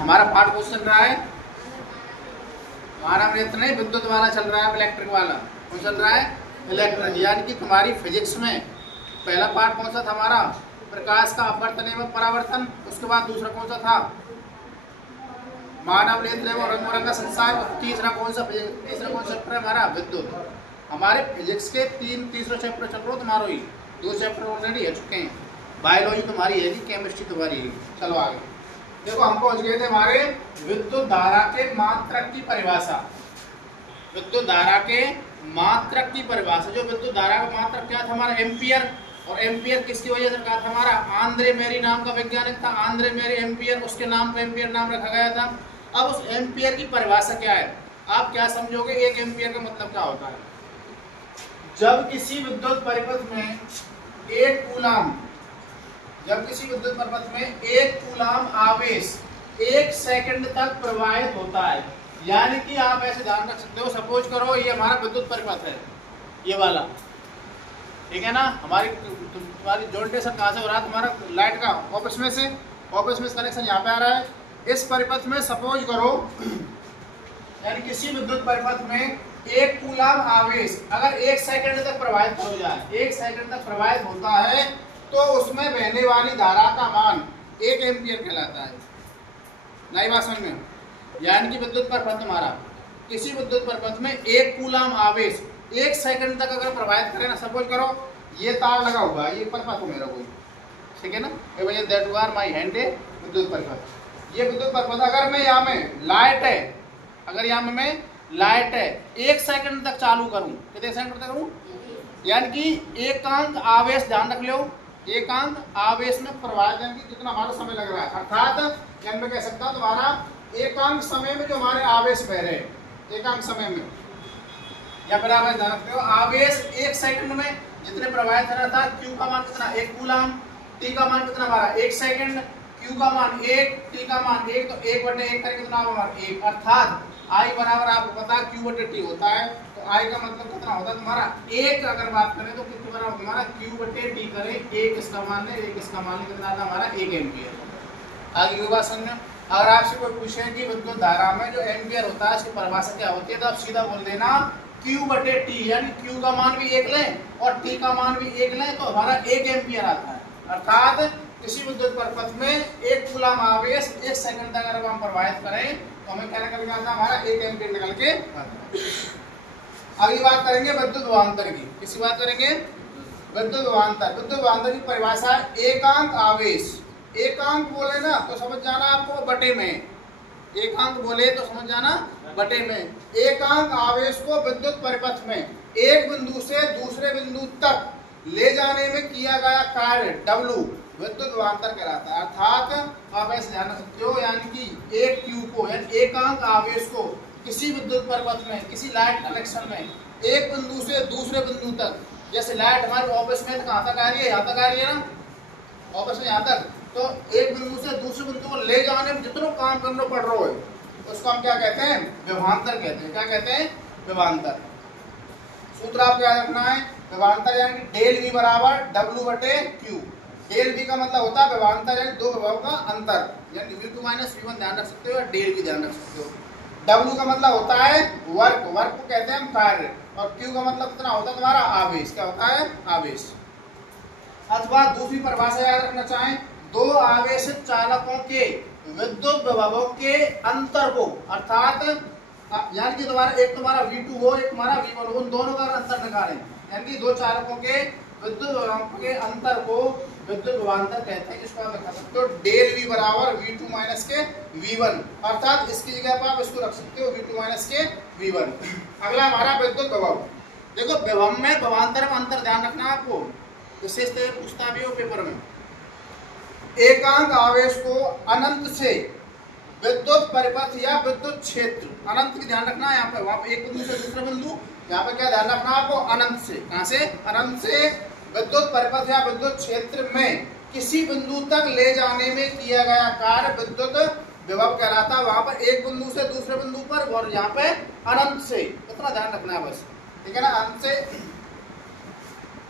हमारा पाठ कौन चल रहा है? मानव नेत्र नहीं, विद्युत वाला चल रहा है, इलेक्ट्रिक वाला। कौन चल रहा है? इलेक्ट्रिक। यानी कि तुम्हारी फिजिक्स में पहला पार्ट कौन सा था हमारा? प्रकाश का अपवर्तन एवं परावर्तन। उसके बाद दूसरा कौन सा था? मानव नेत्र एवं रंग बिरंगा संसार। तीसरा कौन सा चैप्टर है हमारा? विद्युत। हमारे फिजिक्स के तीसरा चैप्टर चल रहा है तुम्हारा ही। 2 चैप्टर ऑलरेडी हो चुके हैं। बायोलॉजी तुम्हारी है, केमिस्ट्री तुम्हारी है। चलो आगे देखो, हम पहुंच गए थे हमारे विद्युत धारा के मात्रक की परिभाषा। विद्युत धारा के मात्रक की परिभाषा, जो विद्युत धारा का मात्रक क्या था हमारा? एम्पियर। और एम्पियर किसकी वजह से कहा था हमारा? आंद्रे मेरी नाम का वैज्ञानिक था, आंद्रे मेरी एम्पियर, उसके नाम पर एम्पियर नाम रखा गया था। अब उस एम्पियर की परिभाषा क्या है? आप क्या समझोगे? 1 एम्पियर का मतलब क्या होता है? जब किसी विद्युत परिपथ में 1 कूलाम, जब किसी विद्युत परिपथ में 1 कूलाम आवेश 1 सेकंड तक प्रवाहित होता है। यानी कि आप ऐसे ध्यान रख सकते हो, सपोज करो ये हमारा विद्युत परिपथ है, ये वाला, ठीक है ना। तुम्हारी जोल्टेशन कहाँ से हो रहा है? तुम्हारा लाइट का ऑफिस में से, ऑफिस में कनेक्शन यहाँ पे आ रहा है। इस परिपथ में सपोज करो, यानी किसी विद्युत परिपथ में 1 कूलाम आवेश अगर 1 सेकंड तक प्रवाहित हो जाए, 1 सेकंड तक प्रवाहित होता है, तो उसमें बहने वाली धारा का मान 1 एम्पियर कहलाता है। नई बात समझ में? यानी कि विद्युत परिपथ हमारा, किसी विद्युत परिपथ में 1 कूलाम आवेश 1 सेकंड तक अगर प्रवाहित करे ना, सपोज करो ये तार लगा हुआ है, ये परिपथ हो मेरा कोई, ठीक है ना। ये भैया दैट आर माय हैंड है विद्युत परिपथ। ये विद्युत परिपथ अगर मैं यहाँ में लाइट है, अगर यहाँ में मैं लाइट है 1 सेकंड तक चालू करूं, कितने सेकंड तक करूं? यानी कि एकांक आवेश, ध्यान रख लो, एकांक आवेश में प्रवाहित, यानी कि कितना हमारा समय लग रहा है। अर्थात यानी मैं कह सकता हूं तुम्हारा एकांक समय में जो हमारे आवेश बह रहे हैं, एकांक समय में, या फिर आप ध्यान रखते हो आवेश 1 सेकंड में जितने प्रवाहित हो रहा था, Q का मान कितना? 1 कूलाम। T का मान कितना हमारा? 1 सेकंड। Q का मान 1, T का मान 1, तो 1/1 करके कितना होगा? 1। अर्थात I बराबर आपको पता है Q/T होता है। तो I का मतलब कितना होता है तुम्हारा? 1। अगर बात करें तो कितनी बराबर तुम्हारा? Q/T करें, 1 इसका मान ले, 1 इसका मान ले, कितना आता हमारा? 1 एम्पियर। आगे ये बात समझो। अगर आपसे कोई पूछे कि विद्युत धारा में जो एम्पियर होता है इसकी परिभाषा क्या होती है, तो आप सीधा बोल देना Q/T, यानी Q का मान भी 1 लें और T का मान भी 1 लें, तो हमारा 1 एम्पियर आता है। अर्थात किसी विद्युत परिपथ में 1 कूलाम आवेश 1 सेकंड तक अगर हम प्रवाहित करें, तो हमें क्या निकल के आता है? हमारा 1 एम्पियर निकल के आता है। अगली बात करेंगे विद्युत विभवांतर की। किसी बात करेंगे? विद्युत विभवांतर। विद्युत विभवांतर की परिभाषा एकांक आवेश, एकांक बोले ना तो समझ जाना आपको बटे में, एकांक बोले तो समझ जाना बटे में। एकांक आवेश को विद्युत परिपथ में एक बिंदु से दूसरे बिंदु तक ले जाने में किया गया कार्य W विद्युत विभवांतर कहलाता है। अर्थात आप ऐसे ध्यान रख सकते हो, यानी कि एक Q को, यानी एकांक आवेश को किसी विद्युत परिपथ में, किसी लाइट कनेक्शन में एक बिंदु से दूसरे बिंदु तक, जैसे लाइट हमारी ऑफिस में कहाँ तक आ रही है? यहाँ तक आ रही है ना, ऑफिस में यहाँ तक। तो एक बिंदु से दूसरे बिंदु को ले जाने में जितना काम करना पड़ रहा है, उसको हम क्या कहते हैं? विभवांतर कहते हैं। क्या कहते हैं? विभवांतर। सूत्र आपको याद रखना है, विभवांतर यानी कि डेल V बराबर W/Q। डेल V का मतलब होता है विभवांतर, यानी दो विभव का अंतर, यानी V2 - V1 ध्यान रख सकते हो, या डेल V ध्यान रख सकते हो। W का मतलब होता है वर्क, वर्क को कहते हैं हम कार्य, और Q का मतलब कितना होता है तुम्हारा? आवेश। क्या होता है? आवेश। अथवा दूसरी परिभाषा याद रखना चाहें, दो आवेशित चालकों के विद्युत विभवों के अंतर को, अर्थात यानी कि एक तुम्हारा V2 हो, एक तुम्हारा V1 हो, उन दोनों का अंतर निकालें, यानी कि दो चालकों के विद्युत विभवों के अंतर को विद्युत विभवांतर कहते हैं। इसको आप लिख सकते हो डेल V बराबर V2 - के V1, अर्थात इसकी जगह पर आप इसको रख सकते हो V2 - के V1। अगला हमारा विद्युत विभव। देखो विभव में, विभवांतर में अंतर ध्यान रखना है आपको, विशेषतः पूछता भी हो पेपर में। एकांक आवेश को अनंत से विद्युत परिपथ या विद्युत क्षेत्र, अनंत की ध्यान रखना है यहाँ पे, वहां पे एक बिंदु से दूसरे बिंदु, यहाँ पे क्या ध्यान रखना है आपको? अनंत से। कहां से? अनंत से विद्युत परिपथ या विद्युत क्षेत्र में किसी बिंदु तक ले जाने में किया गया कार्य विद्युत विभव कहलाता है। वहां पर एक बिंदु से दूसरे बिंदु पर, और यहाँ पे अनंत से, इतना ध्यान रखना है बस, ठीक है ना। अनंत से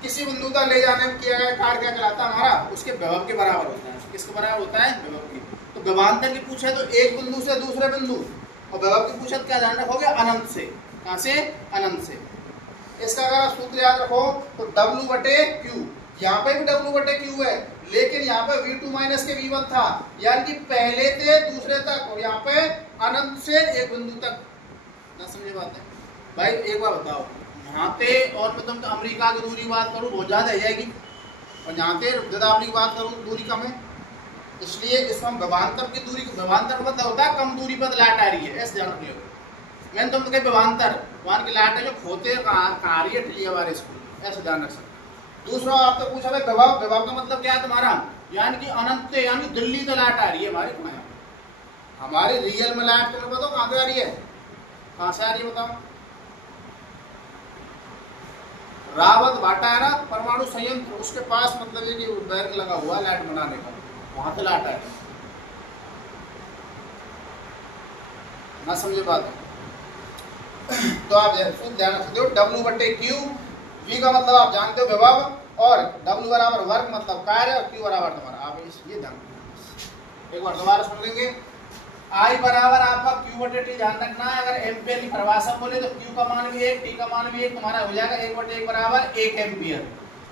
किसी बिंदु तक ले जाने में किया गया कार्य क्या कहलाता है? हमारा उसके विभव के बराबर होता है। किसके बराबर होता है? विभव के। तो तो विभवांतर की पूछे तो एक बिंदु से दूसरे बिंदु, और विभव की पूछे तो क्या ध्यान रखोगे, अनंत से। कहां से, अनंत से। इसका अगर आप सूत्र याद रखो तो W/Q, यहाँ पे भी W/Q है, लेकिन यहाँ पे V2 माइनस के V1 था, यानी कि पहले से दूसरे तक, और यहाँ पे अनंत से एक बिंदु तक। ना समझे बात है भाई? एक बार बताओ, यहाँ पे और मैं तुमको अमेरिका की दूरी बात करूँ बहुत ज्यादा हो जाएगी, और यहाँ पे गिरदावरी की बात करूँ दूरी कम है, इसलिए इसको हम विभवांतर की दूरी, विभवांतर मतलब होता है कम दूरी पर लाइट आ रही है, ऐसे ध्यान रखिएगा। मैंने तुमको कहा विभवांतर, वहां की लाइट है जो खोते कहाँ आ रही है, टिली हमारे स्कूल, ऐसे ध्यान रख सकते। दूसरा आपसे पूछा भाई विभव, विभव का मतलब क्या है तुम्हारा, यानी कि अनंत, यानी दिल्ली तो लाइट आ रही है हमारी, हमारी रियल में लाइट तुम्हें बताओ कहां से आ रही है, कहां से आ रही है बताओ? रावत भाटा है ना परमाणु संयंत्र, उसके पास मतलब ये कि बैरक लगा हुआ है लाइट बनाने का, वहां से लाइट आ रही है। ना समझे बात? तो आप ध्यान रख सकते हो W/Q, V का मतलब आप जानते हो विभव, और W बराबर वर्ग मतलब कार्य, और Q बराबर तुम्हारा, आप ये ध्यान रखना। एक बार दोबारा सुन लेंगे। I बराबर आपका Q/T ध्यान रखना है, अगर एम्पियर की परिभाषा बोले तो Q का मान भी 1, T का मान भी 1, तुम्हारा हो जाएगा 1/1 बराबर 1 एम्पियर।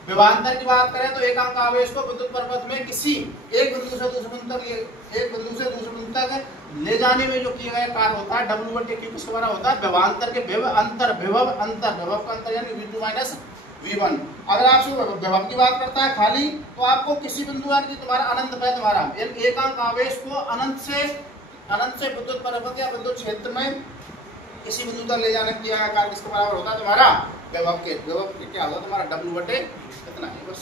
विभवांतर की बात करें तो एकांक आवेश को विद्युत परिपथ में किसी एक बिंदु से दूसरे बिंदु तक ले जाने में जो किया गया कार्य होता है W/Q किसके द्वारा होता है, विभवांतर के विभव का अंतर यानी V2 माइनस V1। अगर आपसे विभव की बात करता है खाली, तो आपको किसी बिंदु यानी तुम्हारा अनंत पे तुम्हारा एकांक आवेश को अनंत से विद्युत परिपथ या विद्युत क्षेत्र में किसी बिंदु तक ले जाने किया गया कार्य किसके बराबर होता है तुम्हारा, विभव के क्या होगा तुम्हारा W/T, इतना है बस।